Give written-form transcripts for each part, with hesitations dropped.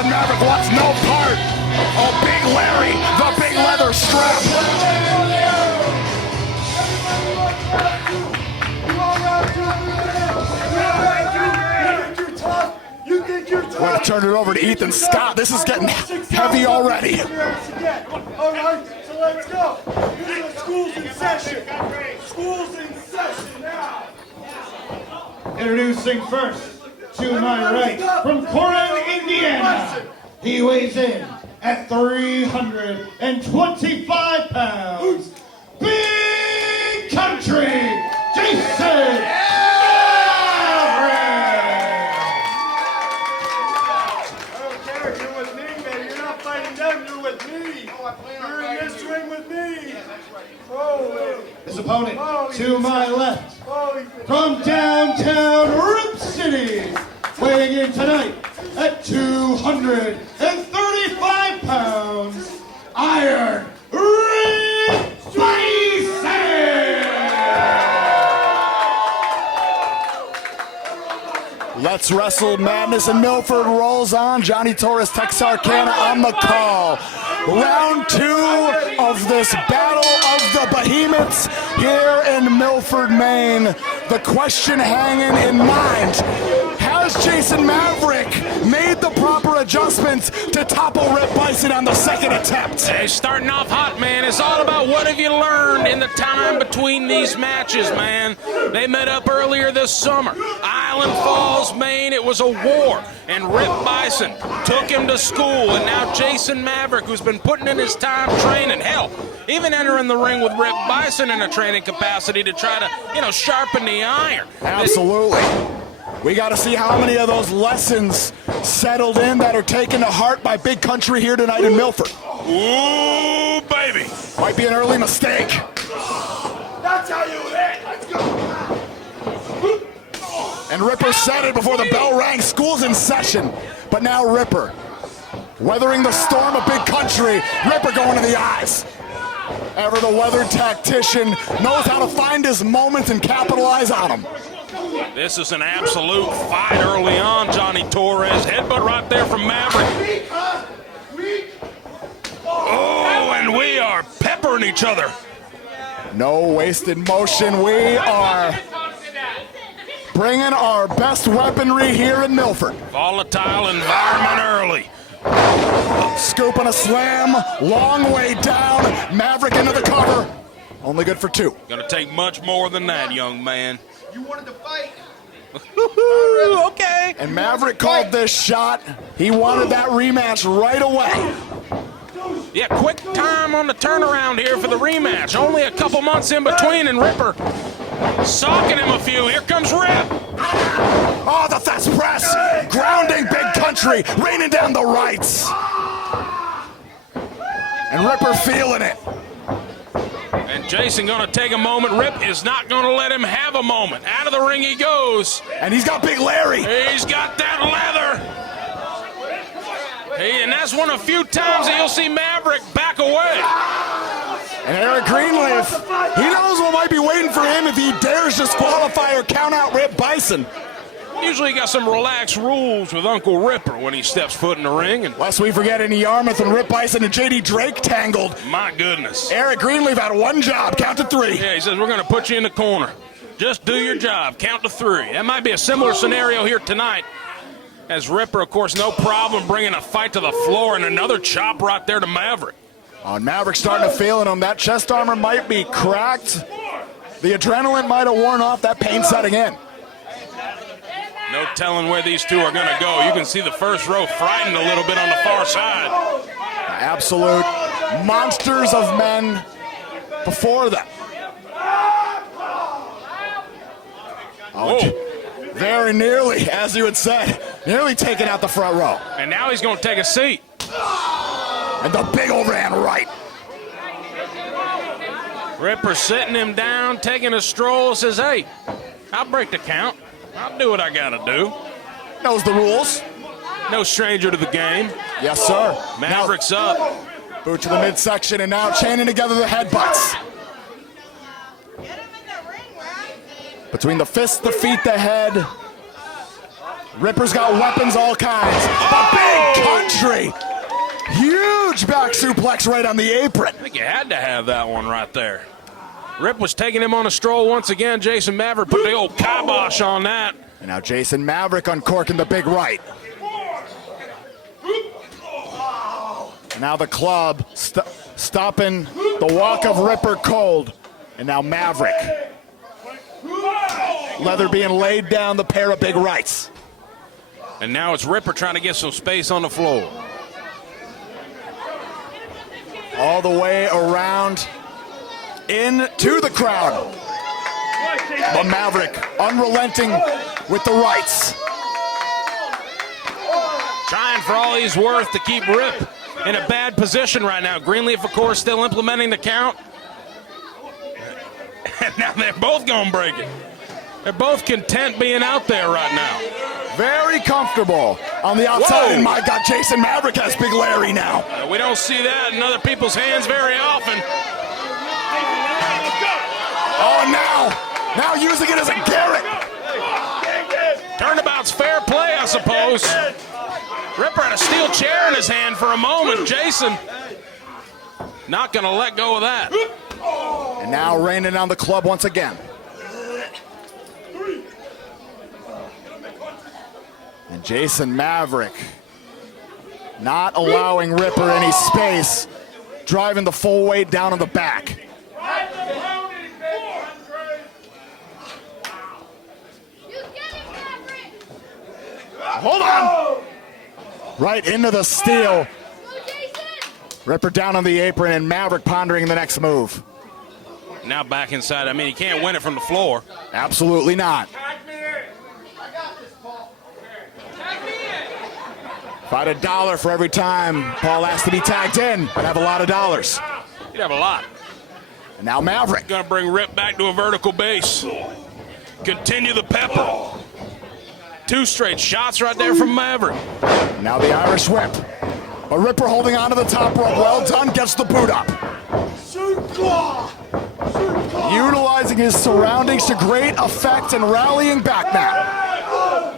Jason Maverick wants no part. Oh, Big Larry, the big leather strap. We're going to turn it over to Ethan Scott. This is getting heavy already. All right, so let's go. School's in session. School's in session now. Introducing first, to my right, from Corinth, Indiana. He weighs in at 325 pounds. Big Country, Jason His opponent, to my left, from downtown Rip City, weighing in tonight at 235 pounds, Iron Byson! Let's Wrestle Madness in Milford rolls on. Johnny Torres, Texarkana on the call. Round 2 of this Battle of the Behemoths here in Milford, Maine. The question hanging in mind, has Jason Maverick made the proper adjustments to topple Rip Byson on the second attempt? Hey, starting off hot, man. It's all about what have you learned in the time between these matches, man. They met up earlier this summer. Island Falls, Maine, it was a war. And Rip Byson took him to school. And now Jason Maverick, who's been putting in his time training, hell, even entering the ring with Rip Byson in a training capacity to try to, sharpen the iron. Absolutely. We got to see how many of those lessons settled in that are taken to heart by Big Country here tonight in Milford. Ooh, baby. Might be an early mistake. That's how you hit. Let's go. And Ripper said it before the bell rang. School's in session. But now Ripper, weathering the storm of Big Country. Ripper going to the eyes. Ever the weathered tactician, knows how to find his moments and capitalize on them. This is an absolute fight early on, Johnny Torres. Headbutt right there from Maverick. Oh, and we are peppering each other. No wasted motion. We are bringing our best weaponry here in Milford. Volatile environment early. Scoop and a slam, long way down. Maverick into the cover. Only good for 2. Gonna take much more than that, young man. You wanted to fight. Okay. And Maverick called this shot. He wanted that rematch right away. Yeah, quick time on the turnaround here for the rematch. Only a couple months in between, and Ripper socking him a few. Here comes Rip. Oh, the fast press. Grounding Big Country, raining down the rights. And Ripper feeling it. And Jason gonna take a moment. Rip is not gonna let him have a moment. Out of the ring he goes. And he's got Big Larry. He's got that leather. Hey, and that's one of the few times that you'll see Maverick back away. And Eric Greenleaf, he knows what might be waiting for him if he dares disqualify or count out Rip Byson. Usually got some relaxed rules with Uncle Ripper when he steps foot in the ring. And lest we forget in Yarmouth when Rip Byson and J.D. Drake tangled. My goodness. Eric Greenleaf had one job, count to 3. Yeah, he says, we're going to put you in the corner. Just do your job, count to 3. That might be a similar scenario here tonight. As Ripper, of course, no problem bringing a fight to the floor, and another chop right there to Maverick. On Maverick starting to feel in him. That chest armor might be cracked. The adrenaline might have worn off. That pain setting in. No telling where these two are going to go. You can see the first row frightened a little bit on the far side. Absolute monsters of men before them. Oh, very nearly, as you had said, nearly taking out the front row. And now he's going to take a seat. And the big overhand right. Ripper sitting him down, taking a stroll, says, hey, I'll break the count. I'll do what I got to do. Knows the rules. No stranger to the game. Yes, sir. Maverick's up. Boot to the midsection, and now chaining together the headbutts. Between the fists, the feet, the head. Ripper's got weapons all kinds. The Big huge back suplex right on the apron. I think you had to have that one right there. Rip was taking him on a stroll once again. Jason Maverick put the old kibosh on that. And now Jason Maverick uncorking the big right. And now the club stopping the walk of Ripper cold. And now Maverick. Leather being laid down, the pair of big rights. And now it's Ripper trying to get some space on the floor. All the way around into the crowd. But Maverick unrelenting with the rights. Trying for all he's worth to keep Rip in a bad position right now. Greenleaf, of course, still implementing the count. And now they're both going to break it. They're both content being out there right now. Very comfortable on the outside. Whoa. And my God, Jason Maverick has Big Larry now. We don't see that in other people's hands very often. Oh, now using it as a Garrett. Turnabout's fair play, I suppose. Ripper had a steel chair in his hand for a moment. Jason not going to let go of that. And now raining on the club once again. And Jason Maverick not allowing Ripper any space, driving the full weight down on the back. Hold on! Right into the steel. Ripper down on the apron and Maverick pondering the next move. Now back inside. I mean, he can't win it from the floor. Absolutely not. If I had $1 for every time Paul has to be tagged in, I'd have a lot of dollars. You'd have a lot. And now Maverick. Gonna bring Rip back to a vertical base. Continue the pepper. 2 straight shots right there from Maverick. Now the Irish whip. A Ripper holding on to the top rope. Well done, gets the boot up. Utilizing his surroundings to great effect and rallying back now.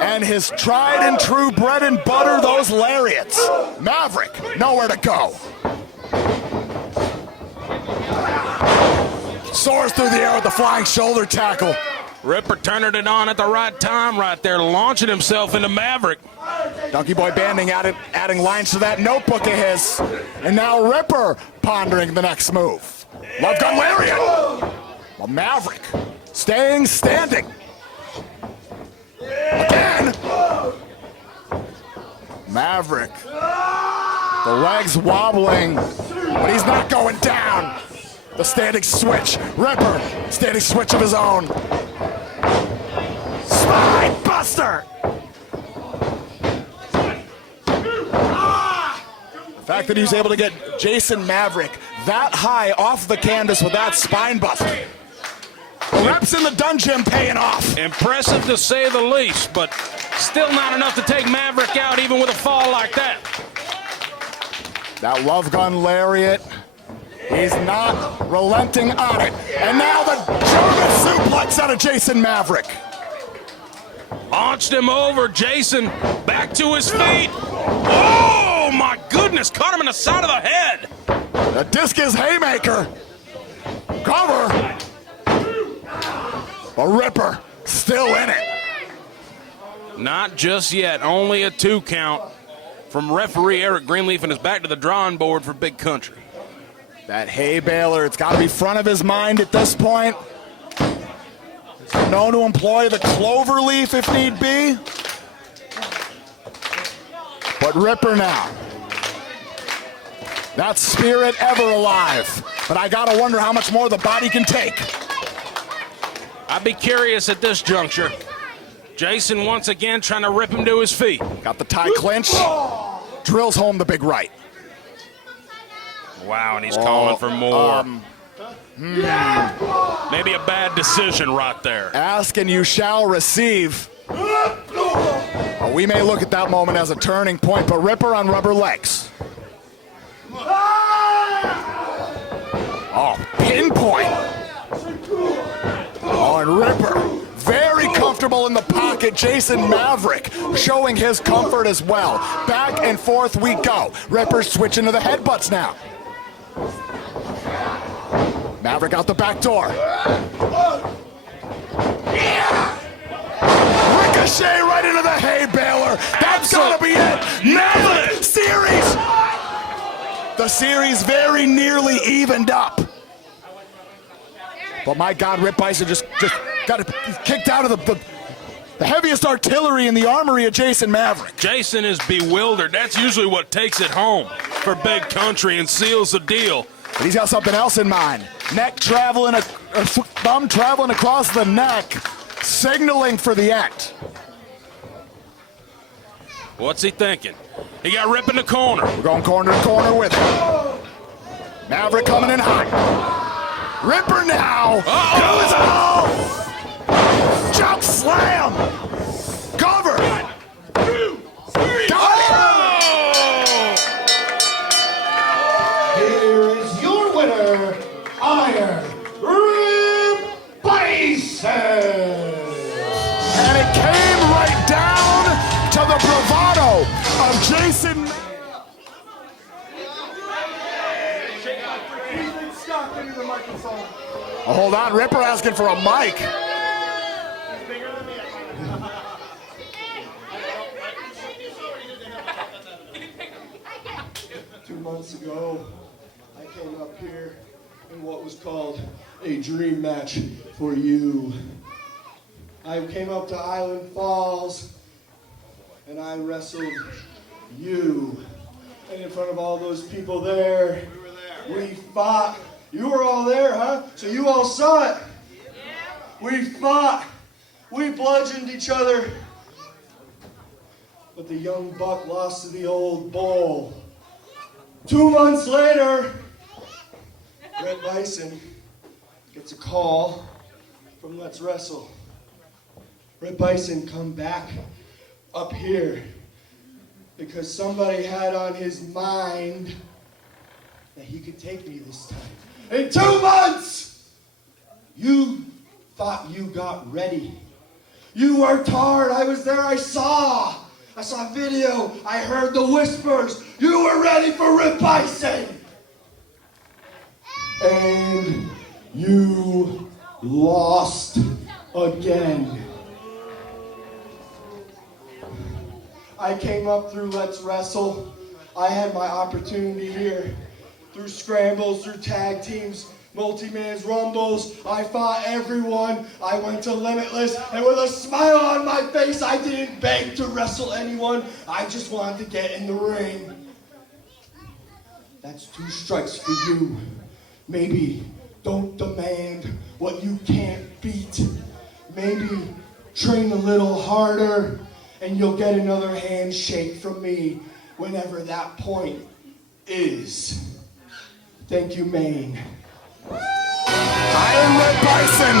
And his tried and true bread and butter, those lariats. Maverick, nowhere to go. Soars through the air with the flying shoulder tackle. Ripper turning it on at the right time right there, launching himself into Maverick. Donkey Boy Banding adding lines to that notebook of his. And now Ripper pondering the next move. Love gun lariat. Well, Maverick staying standing. Again. Maverick. The legs wobbling, but he's not going down. The standing switch. Ripper, standing switch of his own. Spine buster. The fact that he's able to get Jason Maverick that high off the canvas with that spine buster. The reps in the dungeon paying off. Impressive to say the least, but still not enough to take Maverick out even with a fall like that. That love gun lariat. He's not relenting on it. And now the German suplex out of Jason Maverick. Launched him over. Jason back to his feet. Oh, my goodness. Caught him in the side of the head. The discus haymaker. Cover. A Ripper still in it. Not just yet. Only a 2 count from referee Eric Greenleaf, and is back to the drawing board for Big Country. That hay baler, it's got to be front of his mind at this point. He's known to employ the clover leaf if need be. But Ripper now. That spirit ever alive. But I got to wonder how much more the body can take. I'd be curious at this juncture. Jason once again trying to rip him to his feet. Got the tie clinch. Drills home the big right. Wow, and he's calling for more. Maybe a bad decision right there. Ask and you shall receive. We may look at that moment as a turning point, but Ripper on rubber legs. Oh, pinpoint. Oh, and Ripper very comfortable comfortable in the pocket. Jason Maverick showing his comfort as well. Back and forth we go. Ripper's switching to the headbutts now. Maverick out the back door. Ricochet right into the hay baler. That's gotta be it. Maverick series. The series very nearly evened up. But my God, Rip Byson just got kicked out of the heaviest artillery in the armory of Jason Maverick. Jason is bewildered. That's usually what takes it home for Big Country and seals the deal. But he's got something else in mind. Neck traveling, thumb traveling across the neck, signaling for the end. What's he thinking? He got Rip in the corner. We're going corner to corner with him. Maverick coming in hot. Ripper now. Goes off. Jump slam. Cover. 1, 2, 3. Got it. Here is your winner, Iron Byson. And it came right down to the bravado of Jason. Oh, hold on, Ripper asking for a mic. 2 months ago, I came up here in what was called a dream match for you. I came up to Island Falls and I wrestled you. And in front of all those people there, we fought. You were all there, huh? So you all saw it. We fought. We bludgeoned each other. But the young buck lost to the old bull. 2 months later, Red Byson gets a call from Let's Wrestle. Red Byson come back up here because somebody had on his mind that he could take me this time. In 2 months, you thought you got ready. You worked hard. I was there. I saw video. I heard the whispers. You were ready for Rip Byson. And you lost again. I came up through Let's Wrestle. I had my opportunity here. Through scrambles, through tag teams, multi-man's rumbles, I fought everyone. I went to Limitless, and with a smile on my face, I didn't beg to wrestle anyone. I just wanted to get in the ring. That's 2 strikes for you. Maybe don't demand what you can't beat. Maybe train a little harder, and you'll get another handshake from me whenever that point is. Thank you, Maine. Iron Red Byson,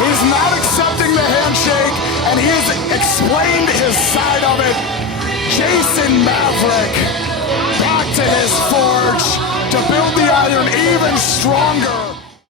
he's not accepting the handshake, and he has explained his side of it. Jason Maverick back to his forge to build the iron even stronger.